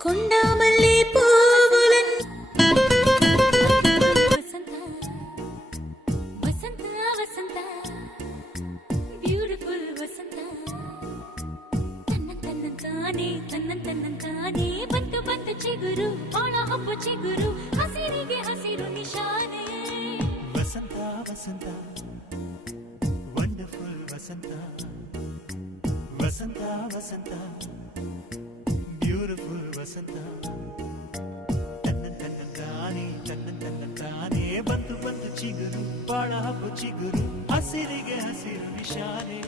కొండామల్లి పువ్వులన్ వసంత వసంత వసంత beautiful వసంత తన్నంతానే ಬಂತು ಬಂತು ಚಿಗುರು ಒಣ ಹಬ್ಬ ಚಿಗುರು ಹಸಿರಿಗೆ ಹಸಿರು ನಿಶಾನೆ ವಸಂತ ವಸಂತ ವಂಡರ್ಫುಲ್ ವಸಂತ ವಸಂತ ವಸಂತ ಬ್ಯೂಟಿಫುಲ್ ವಸಂತ ತನ್ನಂತಾನೆ ಬಂತು ಬಂತು ಚಿಗುರು ಬಾಳ ಹಬ್ಬ ಚಿಗುರು ಹಸಿರಿಗೆ ಹಸಿರು ನಿಶಾನೆ